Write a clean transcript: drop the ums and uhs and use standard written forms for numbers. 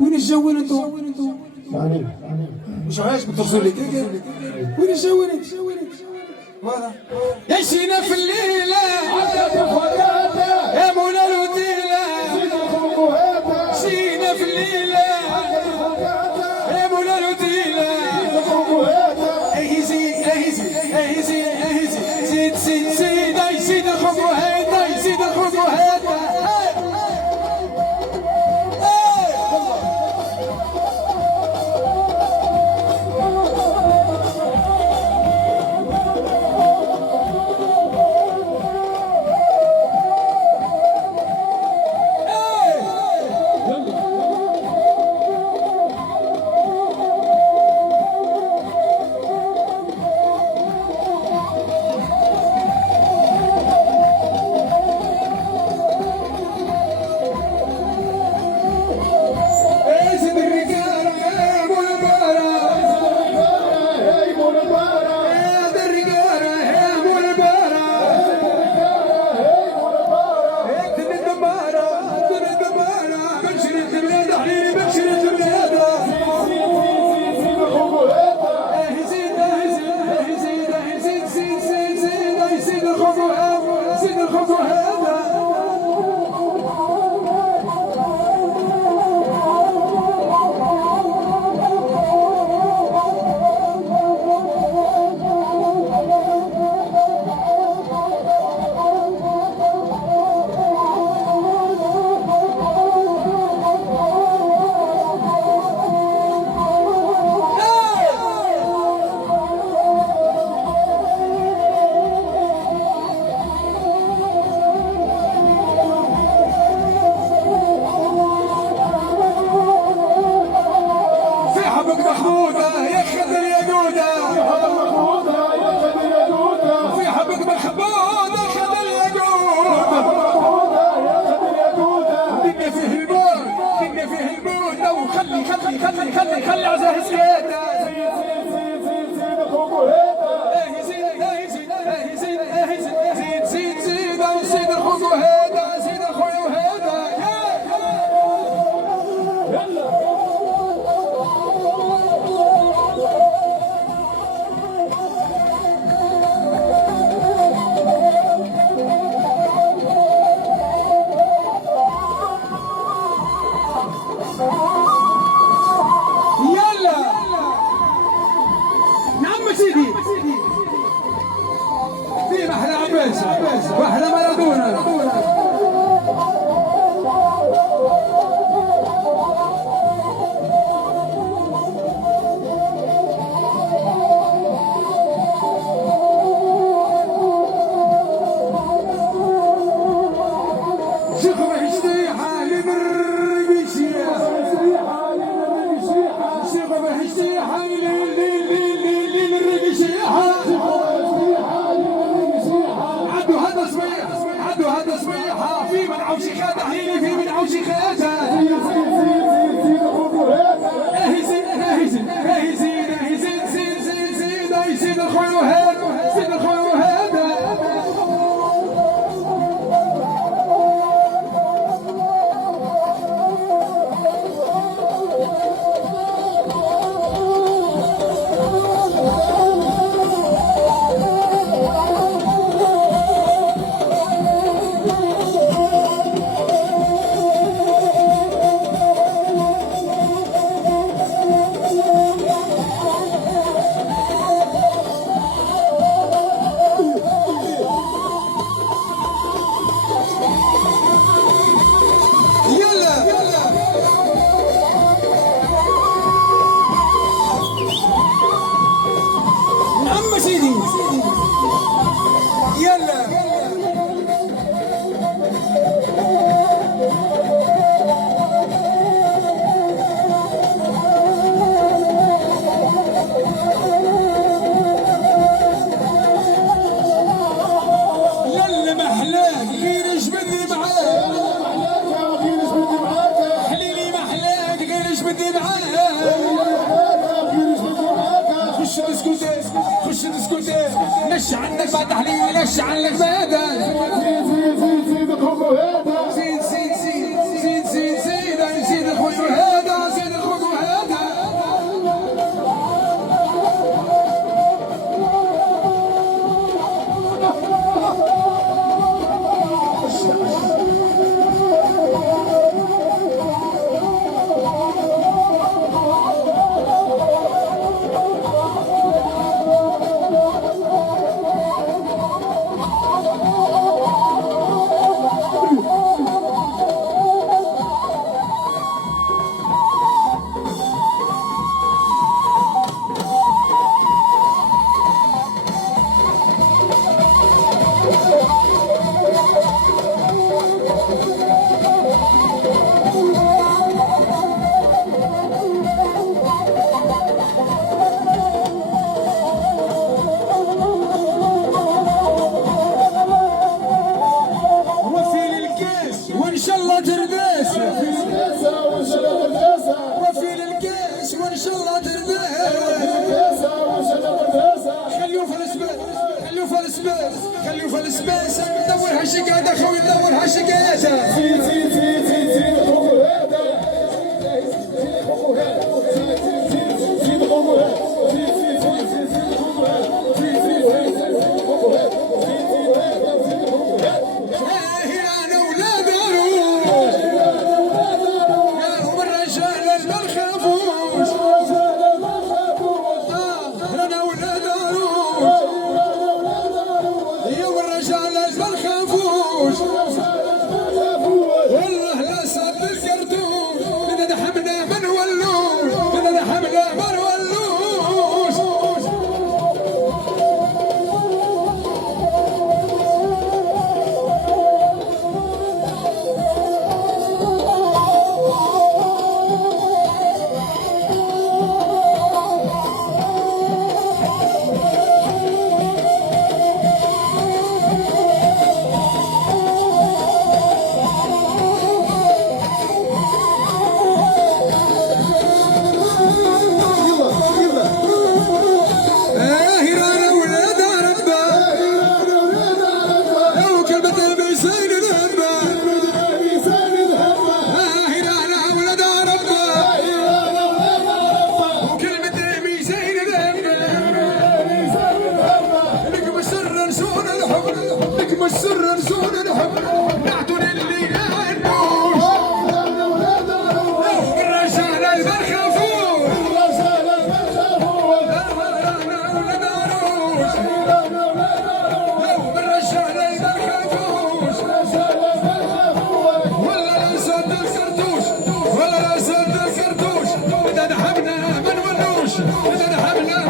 وين الجوين انتو؟ مش عايش بتغزل لي وين الجوين؟ فوالا عشينا في الليلة يا مولا الوديلة، عشينا في الليلة يا مولا الوديلة، زيد زيد زيد زيد زيد الخطوة هيدا، يزيد الخطوة هيدا. خلي عزاه سكيته زيد الخطوة هيدا، زيد الخطوة هيدا. في محلى عباسة واحدة مارادونا. شيخو بهشتي حالي مرقشية، شيخو بهشتي حالي هذا صبيحة في من عوشي خاته حليلي، في من عوشي خاته زيد الخوي وهذا، زيد الخوي وهذا. خش الديسكوتيك نش عندك بعد تحليل نش عندك زيادة زيد زيد زيد زيد زيد زيد زيد زيد زيد زيد زيد زيد زيد شغلة تربيه خليو في السباس خليو في السباس خليو في السباس ندورها شقادة خوي ندورها شقادة السر رسول الحب نعطون اللي يهنوش الرجال المرخفون الرجال المرخفون الرجال المرخفون ولا الاسد الكرتوش ولا الاسد الكرتوش اذا نحبنا ما نولوش اذا نحبنا